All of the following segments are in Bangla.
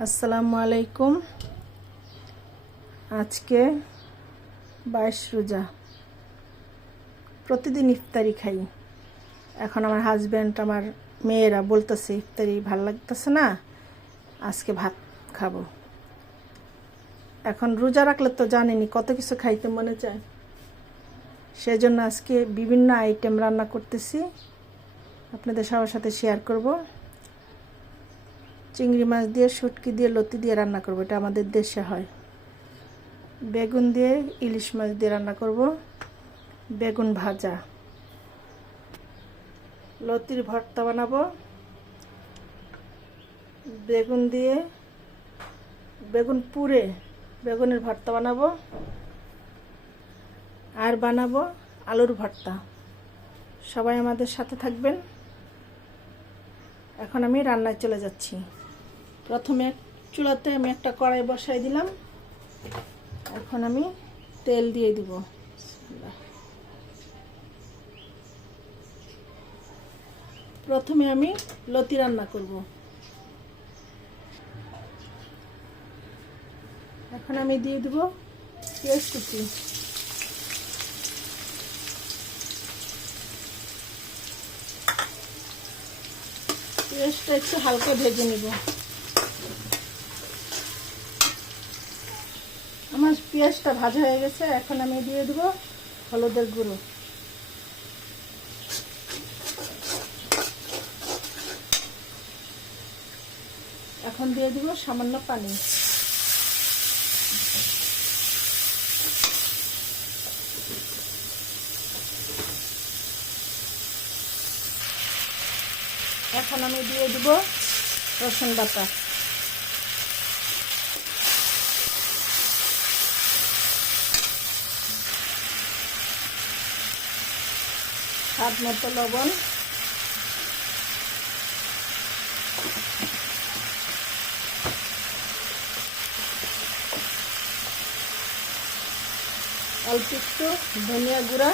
আসসালামু আলাইকুম। আজকে 22 রোজা, প্রতিদিন ইফতারি খাই। এখন আমার হাজব্যান্ড, আমার মেয়েরা বলতেছে ইফতারি ভাল লাগতেছে না, আজকে ভাত খাবো। এখন রোজা রাখলে তো জানেনি কত কিছু খাইতে মনে চায়, সেজন্য আজকে বিভিন্ন আইটেম রান্না করতেছি, আপনাদের সবার সাথে শেয়ার করব। চিংড়ি মাছ দিয়ে, শুটকি দিয়ে, লতি দিয়ে রান্না করব, এটা আমাদের দেশে হয়। বেগুন দিয়ে, ইলিশ মাছ দিয়ে রান্না করব, বেগুন ভাজা, লতির ভর্তা বানাবো, বেগুন দিয়ে বেগুন পুড়ে বেগুনের ভর্তা বানাবো, আর বানাবো আলুর ভর্তা। সবাই আমাদের সাথে থাকবেন। এখন আমি রান্নায় চলে যাচ্ছি। প্রথমে চুলাতে আমি একটা কড়াই বসাই দিলাম, এখন আমি তেল দিয়ে দিব। প্রথমে আমি লতি রান্না করব। এখন আমি দিয়ে দেব পেঁয়াজ কুচি, পেঁয়াজটা একটু হালকা ভেজে নিব। আমার পেঁয়াজটা ভাজা হয়ে গেছে, এখন আমি দিয়ে দেব হলুদের গুঁড়ো, এখন দিয়ে দিব সামান্য পানি। এখন আমি দিয়ে দিব রসুন বাটা, স্বাদ মতো লবণ, অল্প একটু ধনিয়া গুঁড়া,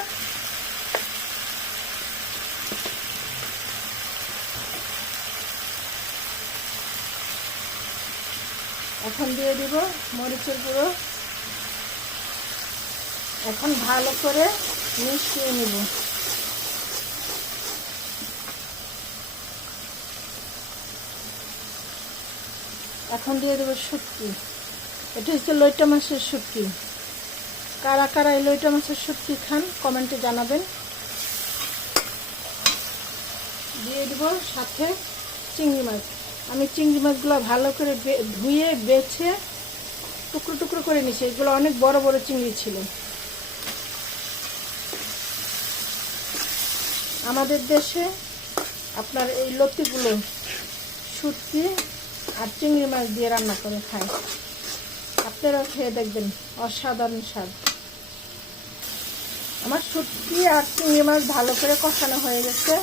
এখন দিয়ে দিব মরিচের গুঁড়ো। এখন ভালো করে মিশিয়ে নিব। এখন দিয়ে দেবো শুটকি, এটা হচ্ছে লইটা মাছের শুটকি। কারা কারা এই লইটা মাছের শুটকি খান কমেন্টে জানাবেন। দিয়ে দিব সাথে চিংড়ি মাছ। আমি চিংড়ি মাছগুলো ভালো করে ধুয়ে বেছে টুকরো টুকরো করে নিছি, এগুলো অনেক বড় বড় চিংড়ি ছিল। আমাদের দেশে আপনার এই লতিগুলো শুটকি আর চিংড়ি মাছ দিয়ে রান্না করে খায়, আপনারাও খেয়ে দেখবেন, অসাধারণ স্বাদ। আমার শুটকি আর চিংড়ি মাছ ভালো করে কষানো হয়ে গেছে,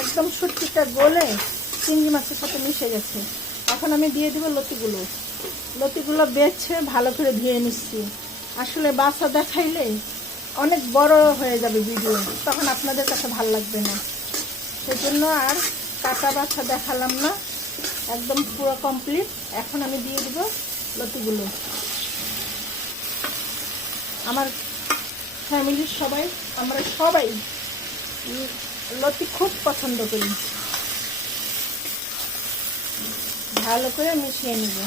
একদম শুটকিটা গলে চিংড়ি মাছের সাথে মিশে গেছে। এখন আমি দিয়ে দেবো লতিগুলো। লতিগুলো বেছে ভালো করে ধুয়ে নিচ্ছি। আসলে বাছা দেখাইলে অনেক বড় হয়ে যাবে ভিডিও, তখন আপনাদের কাছে ভালো লাগবে না, সেজন্য আর কাটা বাছা দেখালাম না, একদম পুরো কমপ্লিট। এখন আমি দিয়ে দেবো লতিগুলো। আমার ফ্যামিলির সবাই, আমরা সবাই লতি খুব পছন্দ করি। ভালো করে মিশিয়ে নিব।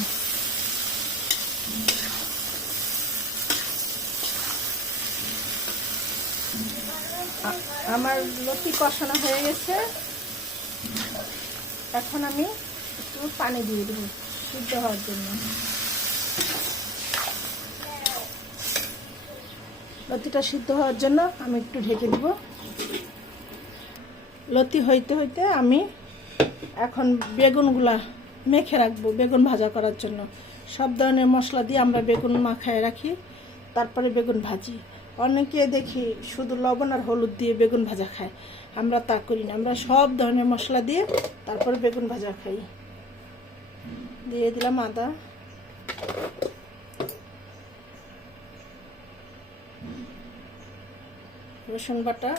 আমার লতি কষানো হয়ে গেছে, এখন আমি একটু পানি দিয়ে দেবো সিদ্ধ হওয়ার জন্য। লতিটা সিদ্ধ হওয়ার জন্য আমি একটু ঢেকে দিব। লতি হইতে হইতে আমি এখন বেগুনগুলা মেখে রাখবো বেগুন ভাজা করার জন্য। সব ধরনের মশলা দিয়ে আমরা বেগুন মাখায় রাখি, তারপরে বেগুন ভাজি। অনেকে দেখি শুধু লবণ আর হলুদ দিয়ে বেগুন ভাজা খায়, আমরা তা করি না, আমরা সব ধরনের মশলা দিয়ে তারপরে বেগুন ভাজা খাই। দিয়ে দিলাম আদা, রসুন বাটা,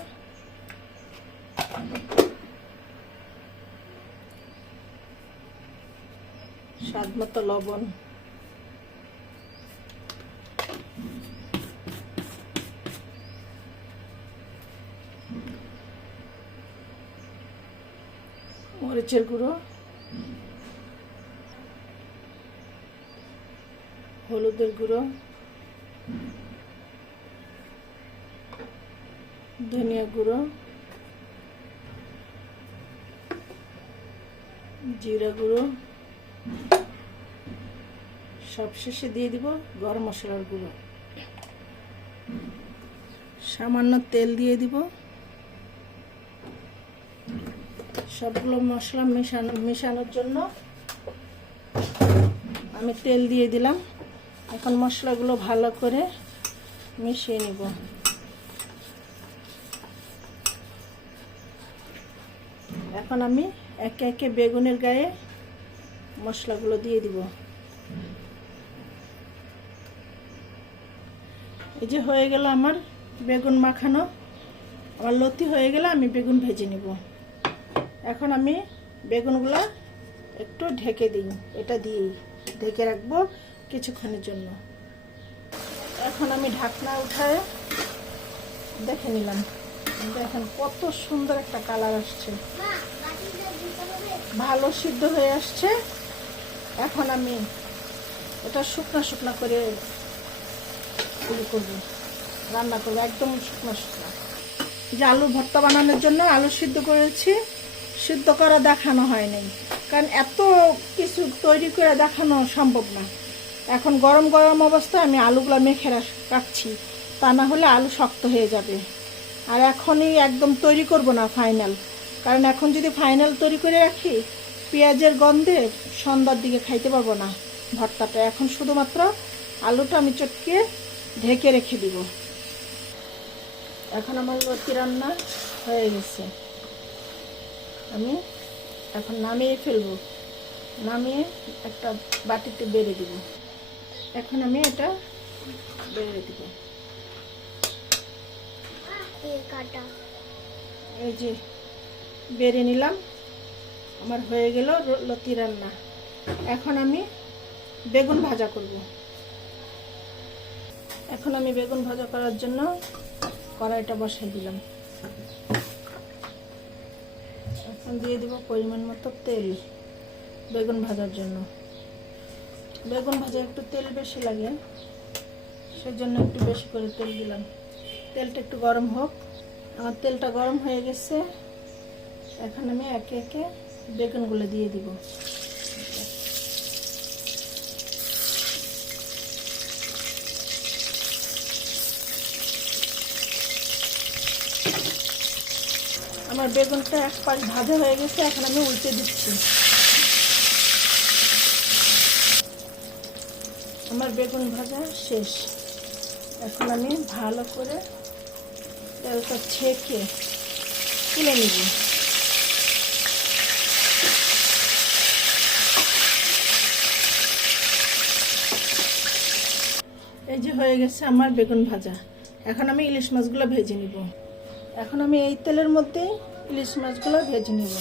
স্বাদ মতো লবণ, মরিচের গুঁড়ো, হলুদের গুঁড়ো, ধনিয়া গুঁড়ো, জিরা গুঁড়ো, সবশেষে দিয়ে দিব গরম মশলার গুঁড়ো। সামান্য তেল দিয়ে দিব। সবগুলো মশলা মেশানোর জন্য আমি তেল দিয়ে দিলাম। এখন মশলাগুলো ভালো করে মিশিয়ে নিব। এখন আমি একে একে বেগুনের গায়ে মশলাগুলো দিয়ে দিব। এই যে হয়ে গেল আমার বেগুন মাখানো। আমার লতি হয়ে গেলে আমি বেগুন ভেজে নিব। এখন আমি বেগুনগুলো একটু ঢেকে দিই, এটা দিয়েই ঢেকে রাখবো কিছুক্ষণের জন্য। এখন আমি ঢাকনা উঠায় দেখে নিলাম, দেখেন কত সুন্দর একটা কালার আসছে, ভালো সিদ্ধ হয়ে আসছে। এখন আমি এটা শুকনো শুকনো করে করবো, রান্না করবো একদম শুকনো শুকনো। যে আলু ভর্তা বানানোর জন্য আলু সিদ্ধ করেছি, সিদ্ধ করা দেখানো হয় নাই, কারণ এত কিছু তৈরি করে দেখানো সম্ভব না। এখন গরম গরম অবস্থায় আমি আলুগুলো মেখে রাখছি, তা না হলে আলু শক্ত হয়ে যাবে। আর এখনই একদম তৈরি করব না ফাইনাল, কারণ এখন যদি ফাইনাল তৈরি করে রাখি পেঁয়াজের গন্ধে সন্ধ্যার দিকে খাইতে পারবো না ভর্তাটা। এখন শুধুমাত্র আলুটা আমি চটকে ঢেকে রেখে দিব। এখন আমার লতি রান্না হয়ে গেছে, আমি এখন নামিয়ে ফেলবো। নামিয়ে একটা বাটিতে বেড়ে দিব। এখন আমি এটা বেড়ে দিব। এই যে বেড়ে নিলাম, আমার হয়ে গেল লতি রান্না। এখন আমি বেগুন ভাজা করব। এখন আমি বেগুন ভাজা করার জন্য কড়াইটা বসাই দিলাম। এখন দিয়ে দিব পরিমাণ মতো তেল বেগুন ভাজার জন্য। বেগুন ভাজা একটু তেল বেশি লাগে, সেজন্য একটু বেশি করে তেল দিলাম। তেলটা একটু গরম হোক। আমার তেলটা গরম হয়ে গেছে। এখন আমি একে একে বেগুনগুলো দিয়ে দিব। আমার বেগুনটা এক পাশ ভাজা হয়ে গেছে, এখন আমি উল্টে দিচ্ছি। আমার বেগুন ভাজা শেষ। এখন আমি ভালো করে তেলটা ছেঁকে তুলে নিব। এই যে হয়ে গেছে আমার বেগুন ভাজা। এখন আমি ইলিশ মাছগুলো ভেজে নিব। এখন আমি এই তেলের মধ্যে ইলিশ মাছগুলো ভেজে নিব।